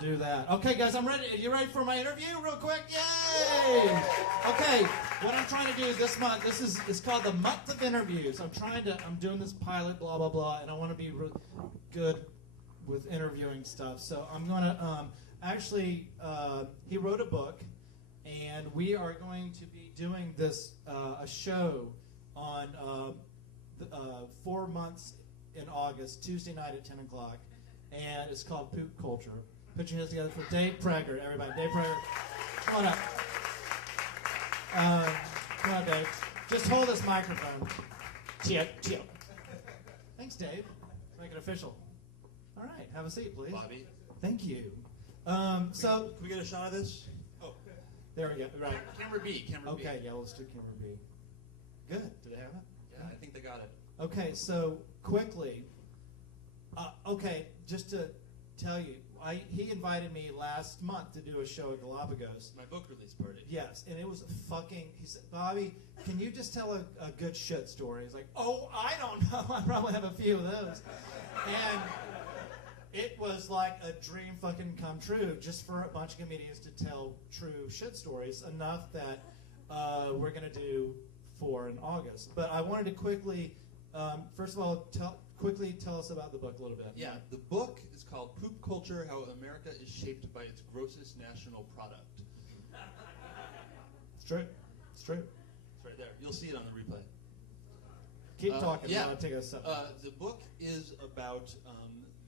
do that. Okay, guys, I'm ready. Are you ready for my interview real quick? Yay! Okay, what I'm trying to do is this month, it's called the month of interviews. I'm doing this pilot, blah, blah, blah, and I want to be really good with interviewing stuff. So I'm going to, he wrote a book, and we are going to be doing this, a show on 4 months in August, Tuesday night at 10 o'clock, and it's called Poop Culture. Put your hands together for Dave Praeger, everybody. Dave Praeger, come on up. Come on, Dave. Just hold this microphone. Cheer. Thanks, Dave. Make it official. All right, have a seat, please. Bobby. Thank you. Can we get a shot of this? Oh, there we go. Right. Camera B. Okay, yeah, let's do camera B. Good. Do they have it? Yeah, I think they got it. Okay, so quickly. Just to tell you, he invited me last month to do a show at Galapagos. My book release party. Yes, and it was he said, Bobby, can you just tell a good shit story? He's like, oh, I don't know. I probably have a few of those. And it was like a dream fucking come true just for a bunch of comedians to tell true shit stories, enough that we're going to do 4 in August. But I wanted to quickly, first of all, tell us about the book a little bit. Yeah, the book is called Poop Culture, How America is Shaped by Its Grossest National Product. It's true. It's right there. You'll see it on the replay. Keep talking. Yeah. I'll take a second. The book is about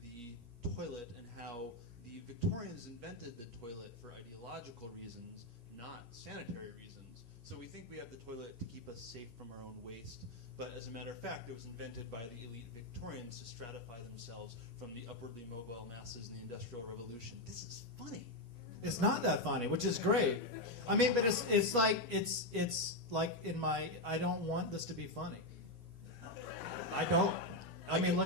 the toilet and how the Victorians invented the toilet for ideological reasons, not sanitary reasons. So we think we have the toilet to keep us safe from our own waste. But as a matter of fact, it was invented by the elite Victorians to stratify themselves from the upwardly mobile masses in the Industrial Revolution. This is funny. It's not that funny, which is great. I mean, but it's like in my, I don't want this to be funny. I don't. I did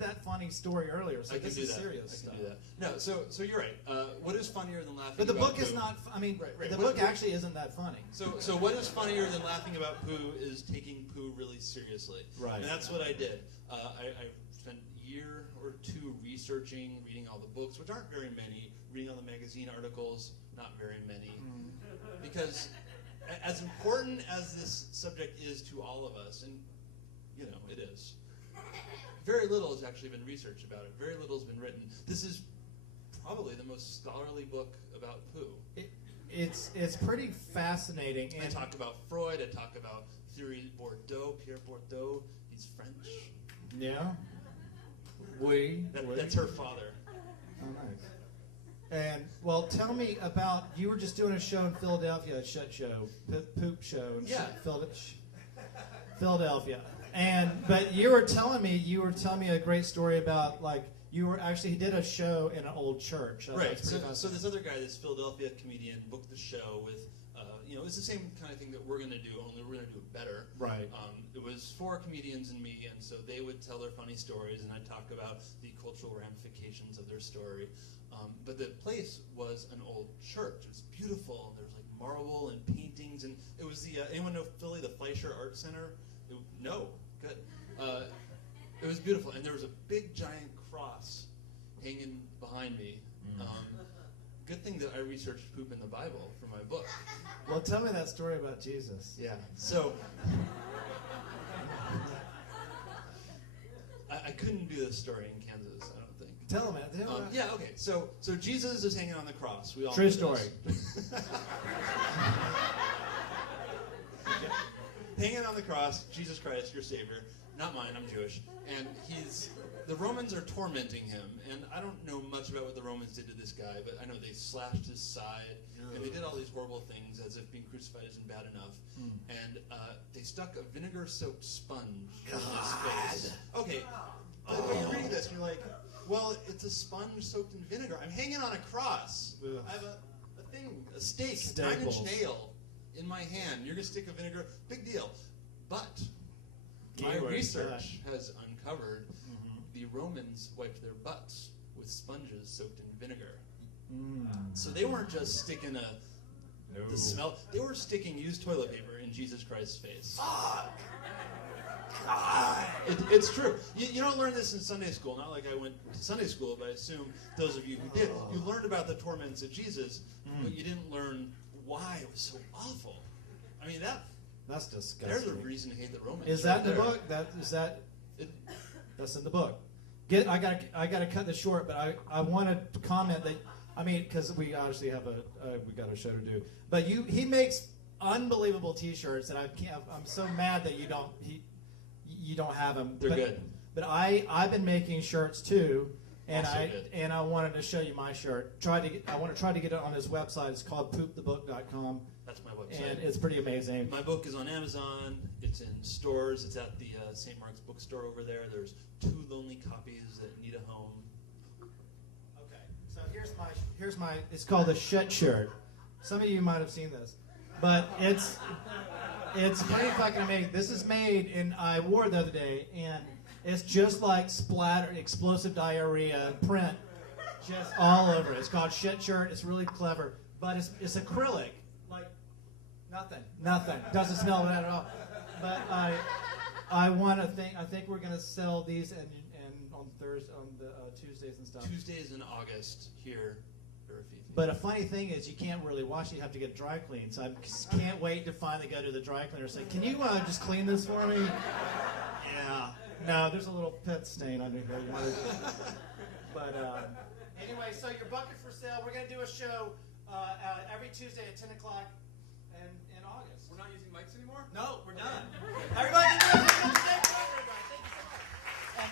that funny story earlier, so this is serious stuff. No, so you're right. What is funnier than laughing But the about book is poo? not, Right. the book actually isn't that funny. So what is funnier than laughing about poo is taking poo really seriously. Right. And that's what I did. I spent a year or 2 researching, reading all the books, which aren't very many, reading all the magazine articles, not very many. Because as important as this subject is to all of us, and it is, very little has actually been researched about it. Very little has been written. This is probably the most scholarly book about poo. It's pretty fascinating. I talk about Freud. I talk about Pierre Bourdieu. He's French. Yeah. That's her father. Oh, nice. And, well, tell me about, you were just doing a show in Philadelphia, a shit show, poop show in Philadelphia. But you were telling me a great story about, like, he did a show in an old church. Right. So this other guy, this Philadelphia comedian, booked the show with, it's the same kind of thing that we're going to do, only we're going to do it better. Right. It was 4 comedians and me, and so they would tell their funny stories, and I'd talk about the cultural ramifications of their story. But the place was an old church. It was beautiful, and there was like marble and paintings, and it was anyone know Philly, the Fleischer Art Center? No. Good. It was beautiful, and there was a big giant cross hanging behind me. Good thing that I researched poop in the Bible for my book. Well, tell me that story about Jesus. Yeah. So I couldn't do this story in Kansas, I don't think. Tell him, man. Yeah. Okay. So Jesus is hanging on the cross. We all True story. Hanging on the cross, Jesus Christ, your Savior, not mine, I'm Jewish, and the Romans are tormenting him, and I don't know much about what the Romans did to this guy, but I know they slashed his side, and they did all these horrible things as if being crucified isn't bad enough, and they stuck a vinegar-soaked sponge in his face. Okay, when you read this, you're like, well, it's a sponge soaked in vinegar. I'm hanging on a cross. Ugh. I have a stake, a 9-inch nail in my hand. You're going to stick a vinegar, big deal. But my research has uncovered the Romans wiped their butts with sponges soaked in vinegar. So they weren't just sticking the smell. They were sticking used toilet paper in Jesus Christ's face. Fuck! God! It's true. You don't learn this in Sunday school. Not like I went to Sunday school, but I assume those of you who did. You learned about the torments of Jesus, but you didn't learn why it was so awful. I mean, that's disgusting. There's a reason to hate the Romans. Is that in the book? That's in the book. I gotta cut this short, but I want to comment that, I mean, because we obviously have we got a show to do. But he makes unbelievable T-shirts, and I'm so mad that you don't have them. They're good. But I've been making shirts too, and Also I wanted to show you my shirt. I want to try to get it on his website. It's called poopreport.com. That's my website. And it's pretty amazing. My book is on Amazon. It's in stores. It's at the St. Mark's bookstore over there. There's 2 lonely copies that need a home. Okay, so here's my. It's called a shit shirt. Some of you might have seen this, but it's pretty fucking amazing. This is made, and I wore it the other day, and it's just like splatter, explosive diarrhea print, just all over it. It's called shit shirt. It's really clever, but it's acrylic. Nothing. Doesn't smell bad at all. But I think we're gonna sell these and on Thursday, on the Tuesdays and stuff. Tuesdays in August here. But a funny thing is, you can't really wash it. You have to get dry cleaned. So I just can't wait to finally go to the dry cleaner and say, "Can you just clean this for me?" Yeah. No, there's a little pet stain on it. But anyway, so your book is for sale. We're gonna do a show every Tuesday at 10 o'clock. In August. We're not using mics anymore? No, we're done. Everybody can do it. Thank you so much. And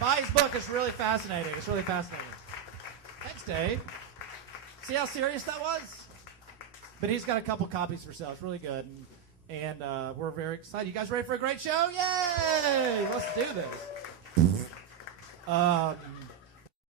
buy his book. It's really fascinating. Thanks, Dave. See how serious that was? But he's got a couple copies for sale. It's really good. And we're very excited. You guys ready for a great show? Yay! Let's do this.